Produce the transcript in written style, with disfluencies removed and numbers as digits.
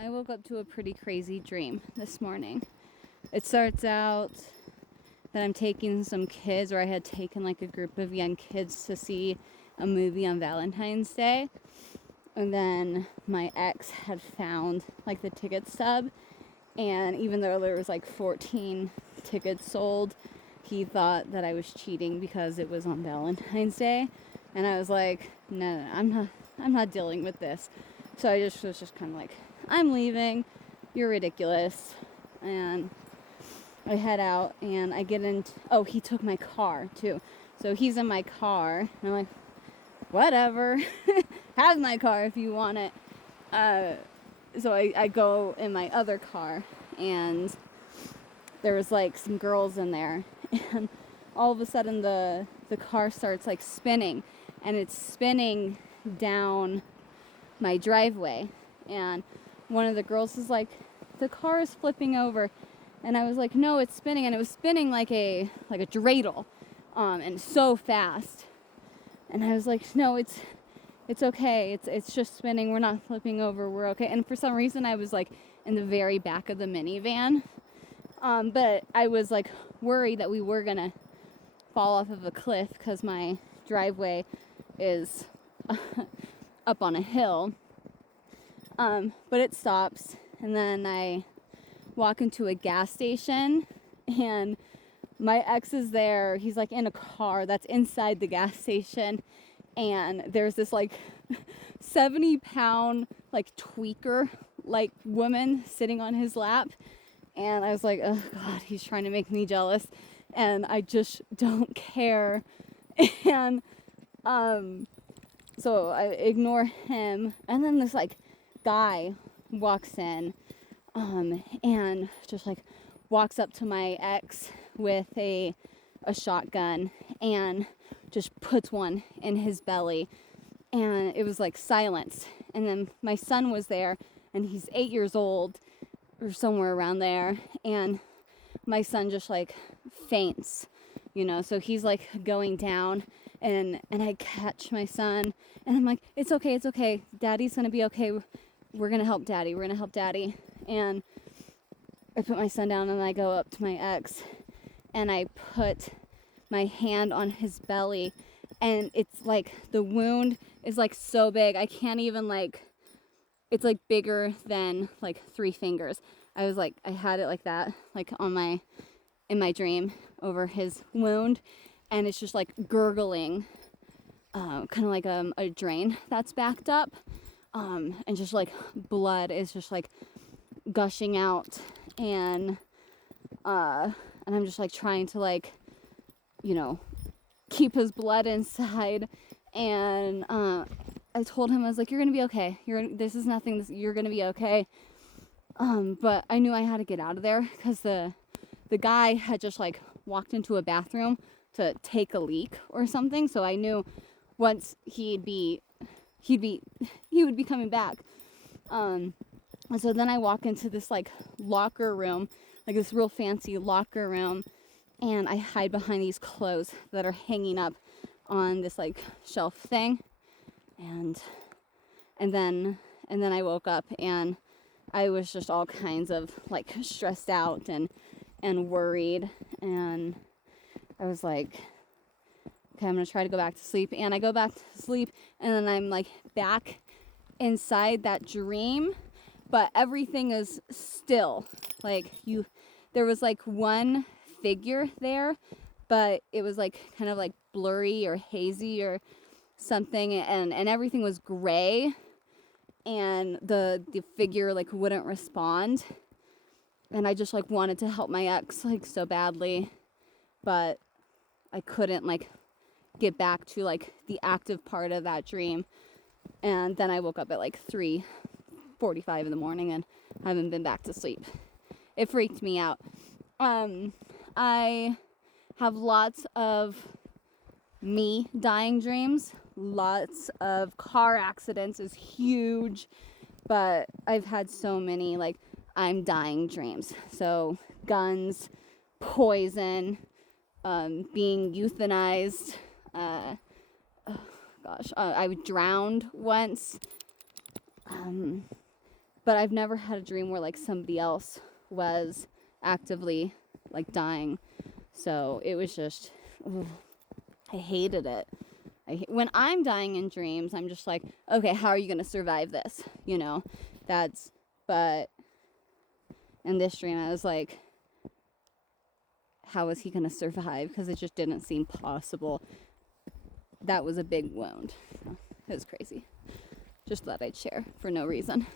I woke up to a pretty crazy dream this morning. It starts out that I'm taking some kids, or I had taken like a group of young kids to see a movie on Valentine's Day. And then my ex had found like the ticket stub. And even though there was like 14 tickets sold, he thought that I was cheating because it was on Valentine's Day. And I was like, no, I'm not dealing with this. So I just was just kind of like, I'm leaving. You're ridiculous. And I head out and I get in. Oh, he took my car too. So he's in my car. And I'm like, whatever. Have my car if you want it. So I go in my other car, and there was like some girls in there, and all of a sudden the car starts like spinning, and it's spinning down my driveway, and one of the girls is like, the car is flipping over, and I was like, no, it's spinning, and it was spinning like a dreidel, and so fast, and I was like, no, it's okay. It's just spinning. We're not flipping over. We're okay. And for some reason, I was like in the very back of the minivan. But I was like worried that we were gonna fall off of a cliff because my driveway is up on a hill. But it stops, and then I walk into a gas station, and my ex is there. He's like in a car that's inside the gas station. And there's this like 70-pound like tweaker like woman sitting on his lap, and I was like, oh god, he's trying to make me jealous, and I just don't care. And so I ignore him, and then this like guy walks in, and just like walks up to my ex with a shotgun and just puts one in his belly, and it was like silence. And then my son was there, and he's 8 years old or somewhere around there, and my son just like faints, so he's like going down, and I catch my son, and I'm like, it's okay, daddy's gonna be okay, we're gonna help daddy, and I put my son down, and I go up to my ex, and I put my hand on his belly, and it's like the wound is like so big, I can't even like, it's like bigger than like 3 fingers. I was like, I had it like that, like in my dream over his wound, and it's just like gurgling, kind of like a drain that's backed up, and just like blood is just like gushing out, and I'm just like trying to like, keep his blood inside. And I told him, I was like, you're gonna be okay. This is nothing. You're gonna be okay. But I knew I had to get out of there because the guy had just like walked into a bathroom to take a leak or something. So I knew once he would be coming back. And so then I walk into this like locker room, like this real fancy locker room, and I hide behind these clothes that are hanging up on this like shelf thing, and then I woke up, and I was just all kinds of like stressed out and worried, and I was like, okay, I'm gonna try to go back to sleep. And I go back to sleep, and then I'm like back inside that dream, but everything is still. Like there was like one figure there, but it was like kind of like blurry or hazy or something, and everything was gray, and the figure like wouldn't respond, and I just like wanted to help my ex like so badly, but I couldn't like get back to like the active part of that dream. And then I woke up at like 3:45 in the morning and haven't been back to sleep. It freaked me out. I have lots of me dying dreams. Lots of car accidents is huge, but I've had so many like I'm dying dreams. So guns, poison, being euthanized. I drowned once. But I've never had a dream where like somebody else was actively like dying. So it was just, I hated it. When I'm dying in dreams, I'm just like, okay, how are you going to survive this? You know, but in this dream, I was like, how is he going to survive? Because it just didn't seem possible. That was a big wound. It was crazy. Just thought I'd share for no reason.